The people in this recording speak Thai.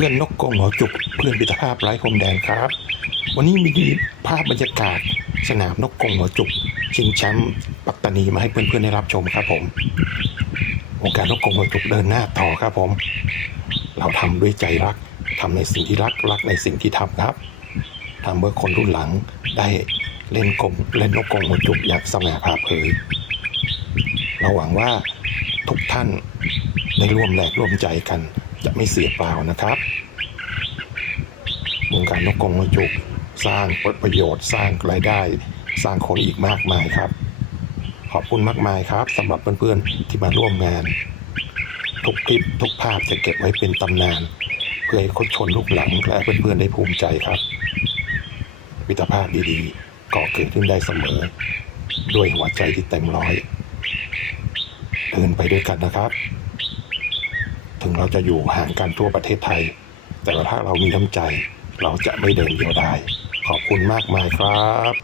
พื่อนนกกงหัวจุกเพื่อนพิตรภาพไร้พรมแดนครับ วันนี้มีภาพบรรยากาศ สนามนกกงหัวจุก ชิงแชมป์ปัตตานีมาให้เพื่อนๆได้รับชมครับผมวงค์การนกกงหัวจุกเดินหน้าต่อครับผม เราทำด้วยใจรักทำในสิ่งที่รักรักในสิ่งที่ทำครับทำเมื่อคนรุ่นหลังได้เล่นกงเล่นนกกงหัวจุกอย่างสง่าผ่าเผยเราหวังว่าทุกท่านได้ร่วมแรงร่วมใจกัน จะไม่เสียเปล่านะครับวงการนกกรงหัวจุกสร้างผลประโยชน์สร้างรายได้ สร้างคนอีกมากมายครับ ขอบคุณมากมายครับสำหรับเพื่อนๆที่มาร่วมงาน ทุกคลิปทุกภาพจะเก็บไว้เป็นตำนาน เพื่อให้คนชนลูกหลังและเพื่อนๆได้ภูมิใจครับวิตรภาพดีๆก่อเกิดขึ้นได้เสมอ ด้วยหัวใจที่เต็มร้อย เดินไปด้วยกันนะครับ ถึงเราจะอยู่ห่างกันทั่วประเทศไทย แต่ถ้าเรามีน้ำใจ เราจะไม่เดินเดียวได้ขอบคุณมากมายครับ